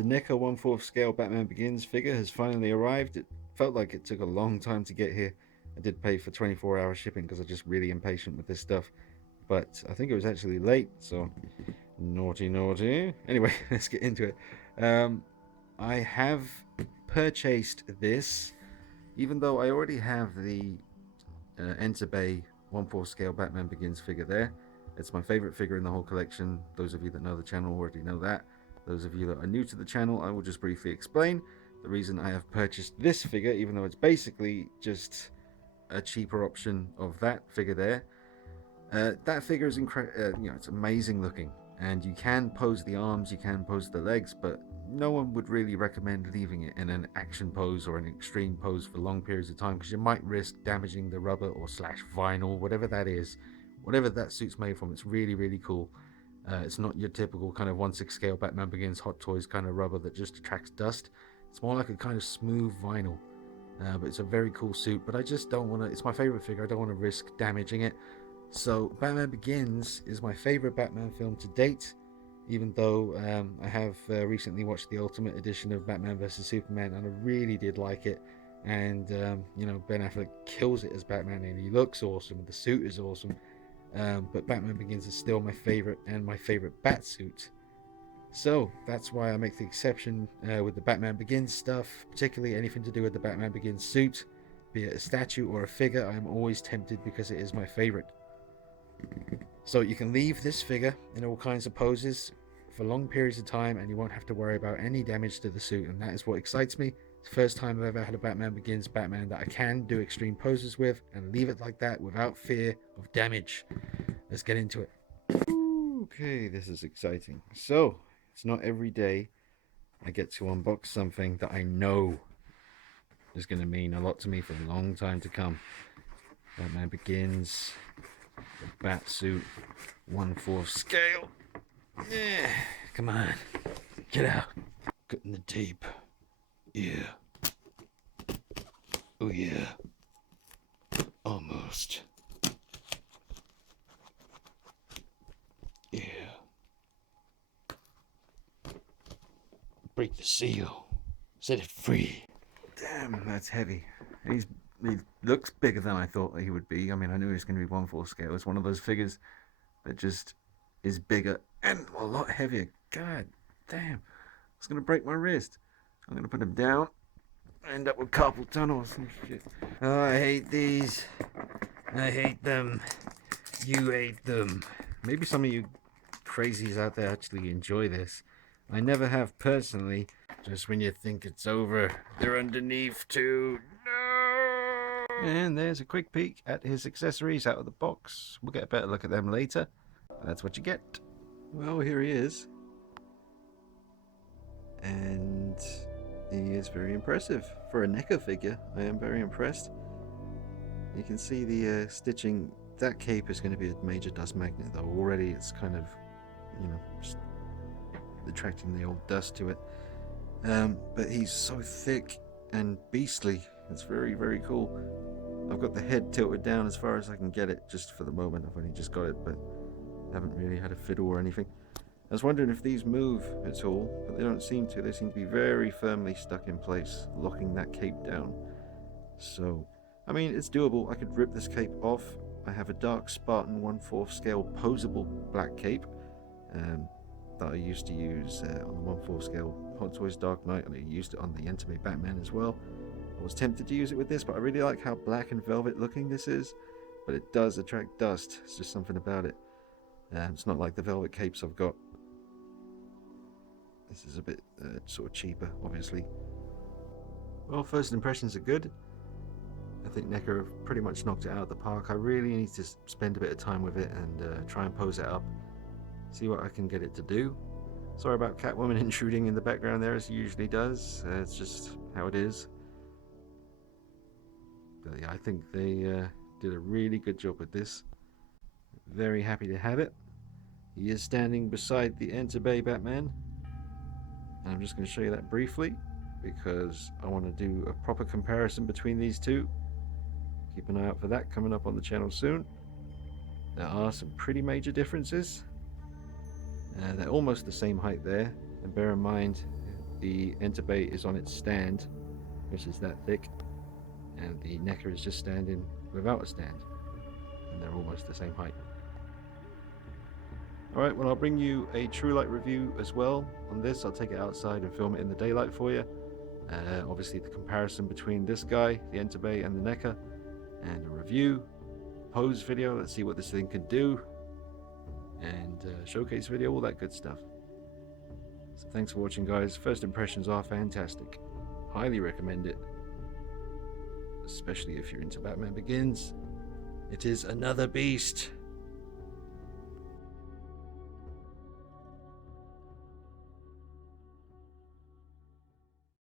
The Neca 1/4 scale Batman Begins figure has finally arrived. It felt like it took a long time to get here. I did pay for 24-hour shipping because I'm just really impatient with this stuff. But I think it was actually late, so naughty, naughty. Anyway, let's get into it. I have purchased this, even though I already have the Enter Bay 1/4 scale Batman Begins figure there. It's my favorite figure in the whole collection. Those of you that know the channel already know that. Those of you that are new to the channel, I will just briefly explain the reason I have purchased this figure, even though it's basically just a cheaper option of that figure there. That figure is incredible. It's amazing looking, and you can pose the arms, you can pose the legs, but no one would really recommend leaving it in an action pose or an extreme pose for long periods of time because you might risk damaging the rubber or slash vinyl, whatever that is, whatever that suit's made from. It's really, really cool. It's not your typical kind of 1/6 scale Batman Begins Hot Toys kind of rubber that just attracts dust. It's more like a kind of smooth vinyl. But it's a very cool suit, but I just don't want to. It's my favorite figure. I don't want to risk damaging it. So Batman Begins is my favorite Batman film to date, even though I have recently watched the Ultimate Edition of Batman vs Superman, and I really did like it. And Ben Affleck kills it as Batman, and he looks awesome, and the suit is awesome. But Batman Begins is still my favorite, and my favorite bat suit. So that's why I make the exception with the Batman Begins stuff, particularly anything to do with the Batman Begins suit, be it a statue or a figure. I'm always tempted because it is my favorite. So you can leave this figure in all kinds of poses for long periods of time, and you won't have to worry about any damage to the suit, and that is what excites me. It's the first time I've ever had a Batman Begins Batman that I can do extreme poses with and leave it like that without fear of damage. Let's get into it. Okay, this is exciting. So it's not every day I get to unbox something that I know is going to mean a lot to me for a long time to come. Batman Begins, the bat suit, 1/4 scale. Yeah, come on, get out. Cutting the tape. Yeah. Oh yeah. Almost. Yeah. Break the seal. Set it free. Damn, that's heavy. He looks bigger than I thought he would be. I mean, I knew he was going to be 1/4 scale. It's one of those figures that just is bigger and a lot heavier. God damn. It's going to break my wrist. I'm going to put him down. End up with carpal tunnel or some shit. Oh, I hate these. I hate them. You hate them. Maybe some of you crazies out there actually enjoy this. I never have personally. Just when you think it's over, they're underneath too. No! And there's a quick peek at his accessories out of the box. We'll get a better look at them later. That's what you get. Well, here he is. And he is very impressive. For a NECA figure, I am very impressed. You can see the stitching. That cape is going to be a major dust magnet, though. Already it's kind of, just attracting the old dust to it. But he's so thick and beastly. It's very, very cool. I've got the head tilted down as far as I can get it, just for the moment. I've only just got it, but haven't really had a fiddle or anything. I was wondering if these move at all, but they don't seem to. They seem to be very firmly stuck in place, locking that cape down. So, I mean, it's doable. I could rip this cape off. I have a dark Spartan 1/4 scale posable black cape that I used to use on the 1/4 scale Hot Toys Dark Knight, and I used it on the Enter Bay Batman as well. I was tempted to use it with this, but I really like how black and velvet looking this is, but it does attract dust. It's just something about it. It's not like the velvet capes I've got. This is a bit sort of cheaper, obviously. Well, first impressions are good. I think NECA have pretty much knocked it out of the park. I really need to spend a bit of time with it and try and pose it up. See what I can get it to do. Sorry about Catwoman intruding in the background there, as he usually does. It's just how it is. But yeah, I think they did a really good job with this. Very happy to have it. He is standing beside the Enter Bay Batman. And I'm just going to show you that briefly, because I want to do a proper comparison between these two. Keep an eye out for that coming up on the channel soon. There are some pretty major differences. They're almost the same height there, and bear in mind The Entebbe is on its stand, which is that thick, and the Neca is just standing without a stand, and they're almost the same height. Alright, well, I'll bring you a true light review as well on this. I'll take it outside and film it in the daylight for you. Obviously the comparison between this guy, the Entebbe, and the Neca, and a review, pose video, let's see what this thing can do, and showcase video, all that good stuff. So thanks for watching, guys. First impressions are fantastic. Highly recommend it, especially if you're into Batman Begins. It is another beast.